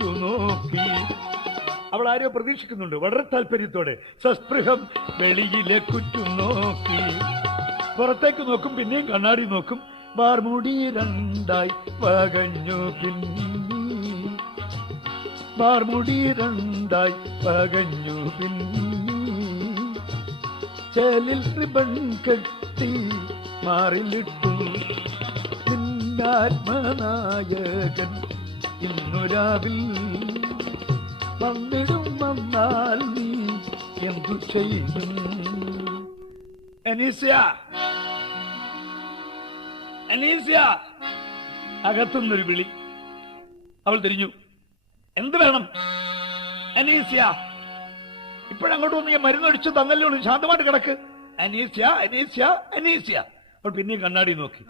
ഉറ്റുനോക്കി. അവൾ ആരോ പ്രതീക്ഷിക്കുന്നുണ്ട്. വളരെ താല്പര്യത്തോടെ സസ്പൃഹം വെളിയിലേക്കുറ്റുനോക്കി. പുറത്തേക്ക് നോക്കും, പിന്നെയും കണ്ണാടി നോക്കും. വാർമുടി രണ്ടായി പകഞ്ഞു പിന്നി, വാർമുടി രണ്ടായി പകഞ്ഞു പിന്നി. ചേലിൽ റിബൺ കെട്ടി മാറിലിട്ടു നിന്നാത്മനായകൻ ഇന്നു രാവിൽ വന്നിടും. വന്നാൽ നീ എന്തു ചെയ്യും? അനീസ്യ, അനീസ്യ. അകത്തുനിന്നൊരു വിളി. അവൾ തിരിഞ്ഞു. എന്ത് വേണം? അനീസ്യ, ഇപ്പോഴങ്ങോട്ട് വന്ന് ഞാൻ മരുന്നൊഴിച്ച് തന്നല്ലേ ഉള്ളൂ, ശാന്തമായിട്ട് കിടക്ക്. അനീസ്യ, അനീസ്യ, അനീസ്യ. അവൾ പിന്നെയും കണ്ണാടി നോക്കി.